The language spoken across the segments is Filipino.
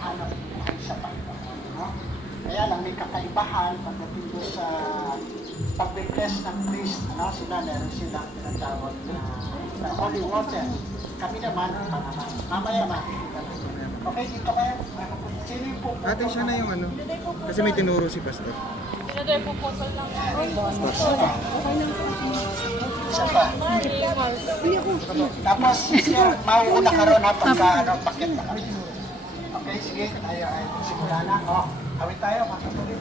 hanap buhay sa Panginoon. No? Kaya lang may kakaibahan pagdating doon sa pag-bless ng priest. No? Sila meron silang tinatawag na holy water. Kami naman, mamaya makikita natin. Okay, dito kayo. Sino yung pupunta? Ate, siya na yung ano. Kasi may tinuro si Pastor. Pinaday po putol lang. Isa pa. Tapos, siya, mauuna ka ron ha, pagka, pakit na kami. Okay, sige, tayo ay simula na. Oh, awit tayo, makatuloy.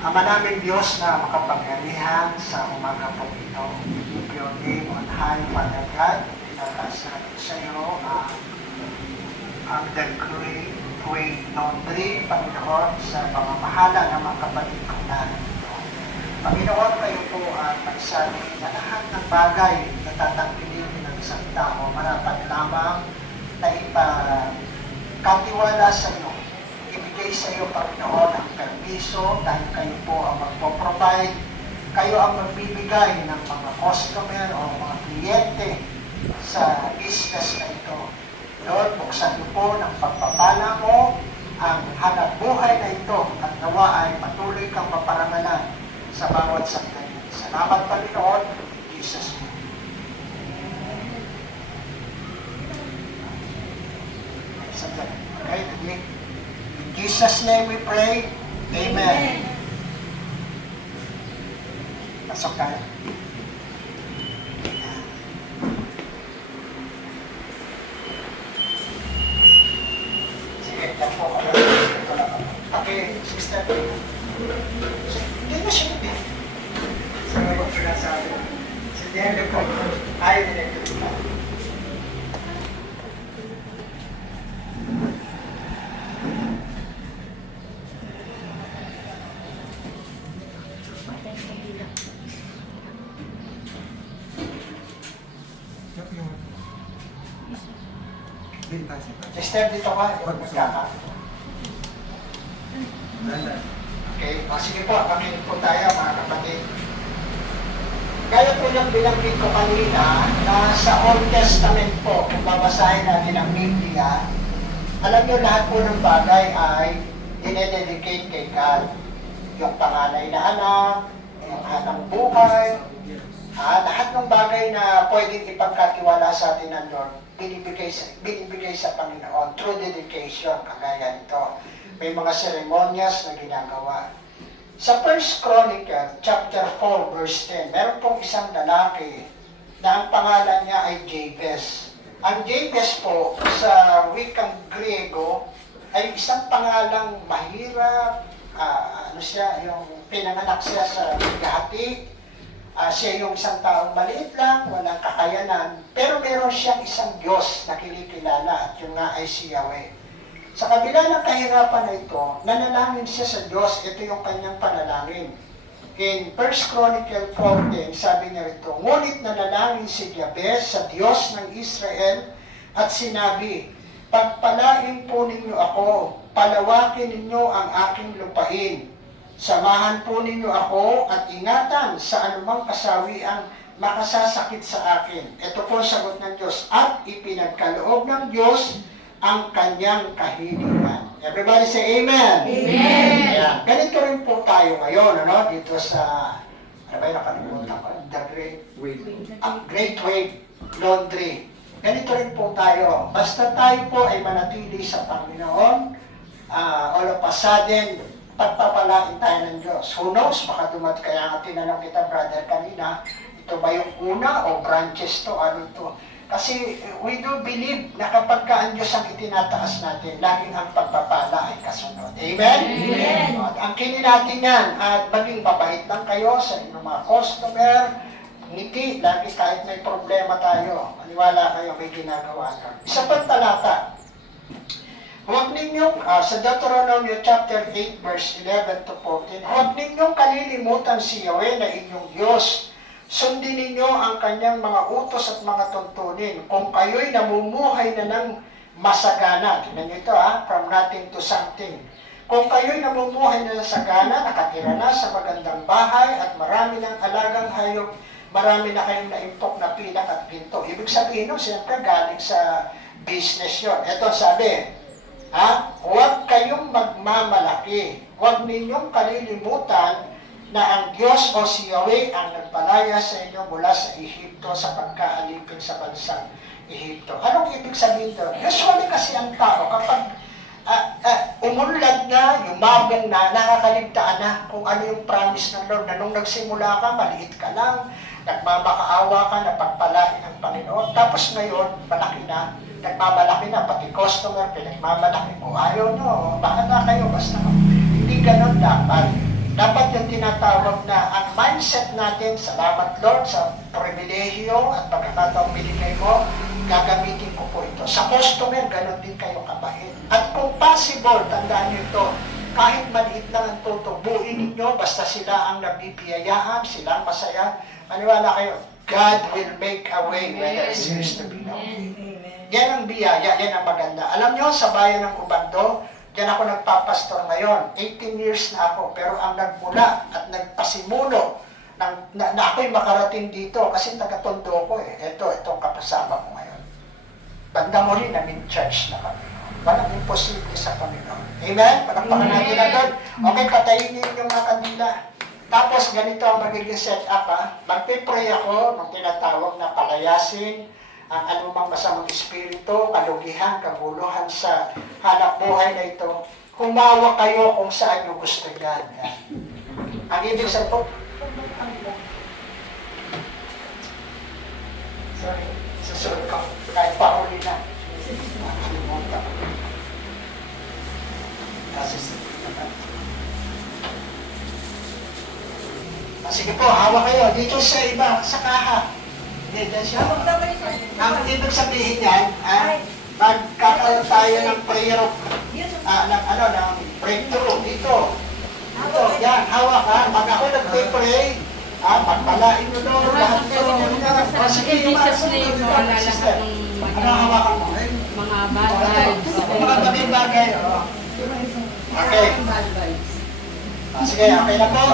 Ama namin Diyos na makapangyarihan sa umaga po ito. We give your name on high, Father God. Tinataas natin sa iyo ang decree, laundry, Panginoon, sa pamamahala ng mga kapatid ko na ito. Panginoon, kayo po ang nagsabi na lahat ng bagay na tatangkilin ng isang tao, marapat lamang na ipakatiwala sa iyo. Ibigay sa iyo, Panginoon, ang permiso dahil kayo po ang magpo-provide, kayo ang magbibigay ng mga customer o mga kliyente sa business na ito. Lord, buksan niyo po ng pagpapala mo ang hanap buhay na ito at nawa ay patuloy kang maparangalan sa bawat sandali. Salamat, Panginoon, in Jesus' name. Sandali. Okay, naging. In Jesus' name we pray. Amen. Pasok tayo. Sige, yan po. Okay, sister. Hindi na siya hindi. Sabi ko sinasabi. Sige, hindi po. Ayaw din ito. Sister, dito ka. Magkaka. Okay. O, sige po. Makinig po tayo, mga kapatid. Gaya po yung binanggit ko kanina na sa Old Testament po, kung babasahin natin ang Biblia, alam nyo lahat po ng bagay ay dinededicate kay God. Yung panganay na anak, yung hanang buhay, lahat ng bagay na pwedeng ipagkatiwala sa atin ng Lord, binibigay sa Panginoon through dedication, kagaya nito. May mga seremonyas na ginagawa. Sa 1 Chronicle, chapter 4, verse 10, meron pong isang lalaki na ang pangalan niya ay Jabez. Ang Jabez po sa wikang Griego ay isang pangalang mahirap. Ano siya, yung pinanganak siya sa bigahati. Siya yung isang taong maliit lang, walang kakayanan, pero meron siyang isang Diyos na kinikilala at yung nga ay si Yahweh. Sa kabila ng kahirapan na ito, nanalangin siya sa Diyos. Ito yung kanyang panalangin. In 1 Chronicle 14, sabi niya rito, ngunit nanalangin si Jabez sa Diyos ng Israel at sinabi, pagpalain po ninyo ako, palawakin ninyo ang aking lupain. Samahan po ninyo ako at ingatan sa anumang kasawiang makasasakit sa akin. Ito po ang sagot ng Diyos. At ipinagkaloob ng Diyos ang kanyang kahilingan. Everybody say Amen. Amen. Ayan. Ganito rin po tayo ngayon, ano? Dito sa, ano ba yung nakalimutan ko? The Great Wave Laundry. Ganito rin po tayo. Basta tayo po ay manatili sa Panginoon, all of a sudden, pagpapalain tayo ng Diyos. Who knows? Baka kaya nga tinanong kita, brother, kanina, ito ba yung una o branches to? Ano to? Kasi we do believe na kapag ka ang Diyos ang itinataas natin, laging ang pagpapala ay kasunod. Amen? Amen. At ang kinin natin yan, at maging mabait lang kayo sa inyong mga customer, ngiti, lagi kahit may problema tayo, maniwala kayo, may ginagawa ka. Isa pang talata, huwag ninyong, sa Deuteronomy chapter 8, verse 11 to 14, huwag ninyong kalilimutan si Yahweh na inyong Diyos. Sundin ninyo ang kanyang mga utos at mga tuntunin. Kung kayo'y namumuhay na ng masagana, tingnan nyo ito from nothing to something. Kung kayo'y namumuhay na ng sagana, nakatira na sa magandang bahay at marami ng alagang hayop, marami na kayong naimpok na pilak at ginto. Ibig sabihin, siyempre galing sa business yon. Ito sabi, huwag kayong magmamalaki. Huwag ninyong kalilimutan na ang Diyos o si Yahweh ang nagpalaya sa inyo mula sa Ehipto sa pagkaalipin sa bansang Ehipto. Anong ibig sabihin doon? Usually kasi ang tao kapag umunlad na, yumabong na, nakakaligtaan na kung ano yung promise ng Lord na nung nagsimula ka, maliit ka lang, nagmamakaawa ka, napagpalain ng Panginoon. Tapos ngayon, malaki na, nagmamalaki na, pati customer, pinagmamalaki mo. Ayaw no, baka na kayo, basta hindi ganun dapat. Dapat yung tinatawag na ang mindset natin, salamat Lord sa pribilehiyo at pagkakataong binigay mo, gagamitin ko po ito. Sa customer, ganun din kayo kabait. At kung possible, tandaan niyo ito, kahit maliit lang ang tutubuin ninyo, basta sila ang nabibiyayaan, sila ang masaya, maniwala kayo, God will make a way where there seems to be no way. Yan ang biyaya, yan ang maganda. Alam niyo, sa bayan ng Ubando, diyan ako nagpapastor ngayon. 18 years na ako, pero ang nagmula at nagpasimulo na ako'y makarating dito kasi taga-Tondo ko itong kapasama ko ngayon. Banda mo rin namin church na kami. Walang imposible sa Panginoon. Amen? Palakpakan natin na doon. Okay, patayin niyo yung mga kandila. Tapos ganito ang magiging set up Magpipray ako ng tinatawag na palayasin ang anumang masamang espiritu, kalugihan, kaguluhan sa hanap buhay na ito. Humawa kayo kung saan nyo gusto yan. Ang ibig sabihin, sorry, susunod ko. Kahit pauli na. Sige po, hawa kayo. Dito sa iba, sa kaha. Hindi, siya. Ang ibig sabihin yan, magkakaroon tayo ng prayer of, ng breakthrough dito. Ito, yan, hawak Pag ako nagpipray, pagpalain nyo doon, lahat ito. Sige, yung mga sister. Ano hawakan mo? Mga bad vibes. Mga bagay-bagay. Okay. Sige, okay na po.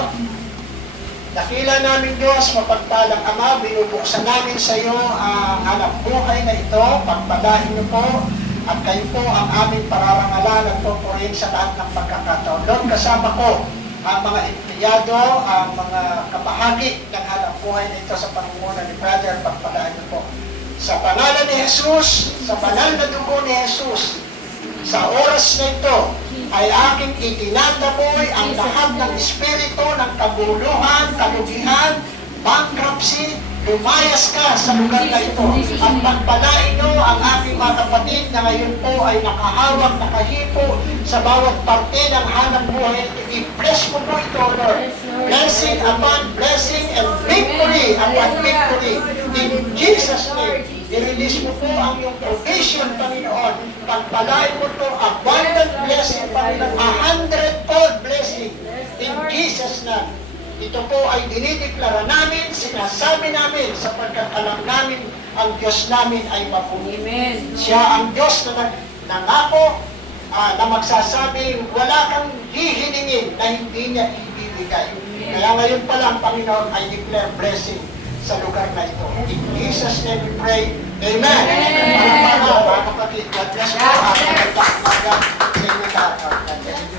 Dakila namin Diyos, mapagpalang Ama, binubuksan namin sa iyo ang hanap buhay na ito, pagpalain niyo po, at kayo po ang aming pararangalan at pupurin sa lahat ng pagkakataon. Lord, kasama ko ang mga empleyado, ang mga kabahagi ng hanap buhay na ito sa pangunguna ni Brother, pagpalain niyo po. Sa pangalan ni Jesus, sa banal na dugo ni Jesus, sa oras na ito, ay aking itinataboy ang lahat ng espiritu ng kabuluhan, kalugihan, bankruptcy, lumayas ka sa lugar na ito at pagpalain nyo ang aking mga kapatid na ngayon po ay nakahawak, nakahipo sa bawat parte ng hanap buhay. I-bless mo po ito, Lord. Blessing upon blessing and victory upon victory. In Jesus' name, i-release mo po ang iyong provision, Panginoon. Pagpalain mo to abundant blessing, Panginoon, 100-fold blessing. In Jesus' name. Ito po ay dinideklara namin, sinasabi namin, sapagkat alam namin ang Diyos namin ay mabuti. Amen. Siya ang Diyos na nangako na magsasabing wala kang hihilingin na hindi niya ibibigay. Kaya ngayon pa lang, Panginoon, I declare blessing sa lugar na ito. In Jesus' name we pray. Amen. Mga kapatid, God bless po. At magandang sa inyo lahat. God bless you.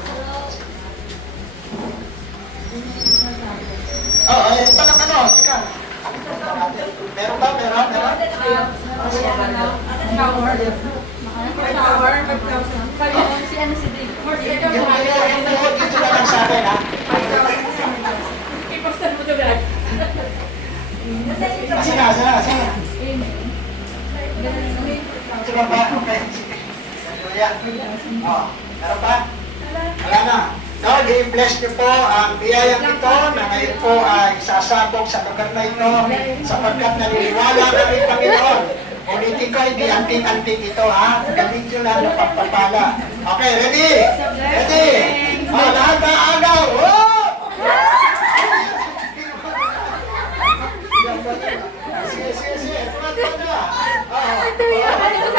Oh, ito lang ano, teka. Meron ba? Meron? Yung dito na lang sa akin, ha? Sige. Ito lang ba? Okay. Hallelujah. Oh, meron ba? Wala na. Lord, i-bless niyo po ang biyayang ito na ngayon po ay sasabog sa lugar na ito sapagkat naniniwala kami, Panginoon. Ulitin ko, hindi anting-anting ito, ha? Gamit nyo lang na pagpapala. Okay, ready? Ready? O, lahat na agaw! Oh! Sige. Ito na.